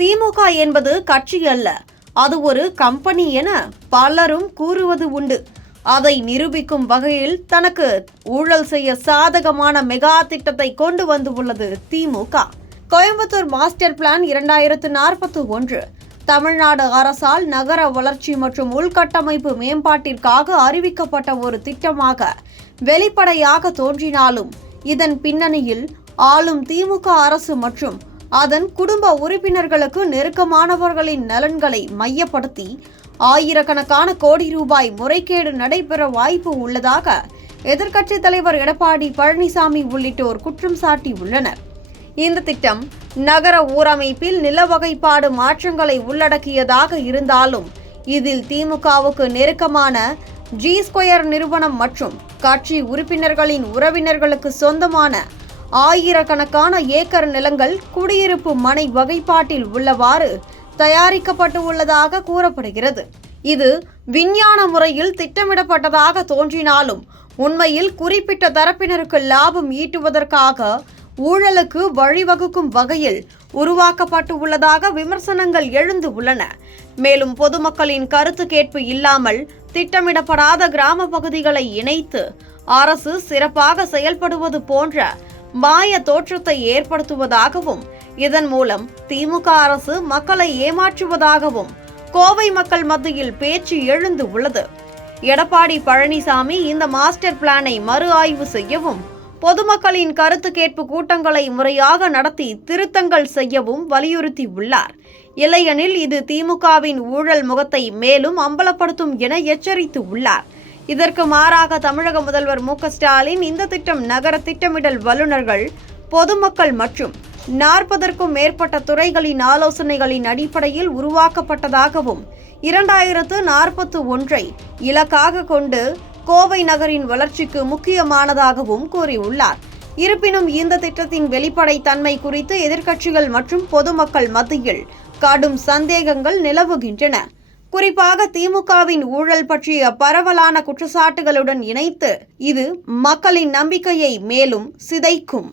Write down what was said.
திமுக என்பது கட்சி அல்ல. அது ஒரு கம்பெனி என பலரும் கூறுவது உண்டு. அதை நிரூபிக்கும் வகையில் தனக்கு ஊழல் செய்ய சாதகமான மெகா திட்டத்தை கொண்டு வந்து உள்ளது திமுக. கோயம்புத்தூர் மாஸ்டர் பிளான் இரண்டாயிரத்து நாற்பத்தி ஒன்று. தமிழ்நாடு அரசால் நகர வளர்ச்சி மற்றும் உள்கட்டமைப்பு மேம்பாட்டிற்காக அறிவிக்கப்பட்ட ஒரு திட்டமாக வெளிப்படையாக தோன்றினாலும் இதன் பின்னணியில் ஆளும் திமுக அரசு மற்றும் அதன் குடும்ப உறுப்பினர்களுக்கு நெருக்கமானவர்களின் நலன்களை மையப்படுத்தி ஆயிரக்கணக்கான கோடி ரூபாய் முறைகேடு நடைபெற வாய்ப்பு உள்ளதாக எதிர்க்கட்சித் தலைவர் எடப்பாடி பழனிசாமி உள்ளிட்டோர் குற்றம் சாட்டியுள்ளனர். இந்த திட்டம் நகர ஊரமைப்பில் நில வகைப்பாடு மாற்றங்களை உள்ளடக்கியதாக இருந்தாலும் இதில் திமுகவுக்கு நெருக்கமான ஜி ஸ்கொயர் நிறுவனம் மற்றும் கட்சி உறுப்பினர்களின் உறவினர்களுக்கு சொந்தமான ஆயிரக்கணக்கான ஏக்கர் நிலங்கள் குடியிருப்பு மனை வகைப்பாட்டில் உள்ளவாறு தயாரிக்கப்பட்டு உள்ளதாக கூறப்படுகிறது. இது விஞ்ஞான முறையில் திட்டமிடப்பட்டதாக தோன்றினாலும் உண்மையில் குறிப்பிட்ட தரப்பினருக்கு லாபம் ஈட்டுவதற்காக ஊழலுக்கு வழிவகுக்கும் வகையில் உருவாக்கப்பட்டு உள்ளதாக விமர்சனங்கள் எழுந்து உள்ளன. மேலும் பொதுமக்களின் கருத்து கேட்பு இல்லாமல் திட்டமிடப்படாத கிராம பகுதிகளை இணைத்து அரசு சிறப்பாக செயல்படுவது போன்ற மாய தோற்றத்தை ஏற்படுத்துவதாகவும் இதன் மூலம் திமுக அரசு மக்களை ஏமாற்றுவதாகவும் கோவை மக்கள் மத்தியில் பேச்சு எழுந்து உள்ளது. எடப்பாடி பழனிசாமி இந்த மாஸ்டர் பிளானை மறு ஆய்வு செய்யவும் பொதுமக்களின் கருத்து கேட்பு கூட்டங்களை முறையாக நடத்தி திருத்தங்கள் செய்யவும் வலியுறுத்தி உள்ளார். இல்லையெனில் இது திமுகவின் ஊழல் முகத்தை மேலும் அம்பலப்படுத்தும் என எச்சரித்து உள்ளார். இதற்கு மாறாக தமிழக முதல்வர் மு ஸ்டாலின் இந்த திட்டம் நகர திட்டமிடல் வல்லுநர்கள் பொதுமக்கள் மற்றும் நாற்பதற்கும் மேற்பட்ட துறைகளின் ஆலோசனைகளின் அடிப்படையில் உருவாக்கப்பட்டதாகவும் இரண்டாயிரத்து நாற்பத்து ஒன்றை இலக்காக கொண்டு கோவை நகரின் வளர்ச்சிக்கு முக்கியமானதாகவும் கூறியுள்ளார். இருப்பினும் இந்த திட்டத்தின் வெளிப்படை தன்மை குறித்து எதிர்க்கட்சிகள் மற்றும் பொதுமக்கள் மத்தியில் கடும் சந்தேகங்கள் நிலவுகின்றன. குறிப்பாக திமுகவின் ஊழல் பற்றிய பரவலான குற்றச்சாட்டுகளுடன் இணைத்து இது மக்களின் நம்பிக்கையை மேலும் சிதைக்கும்.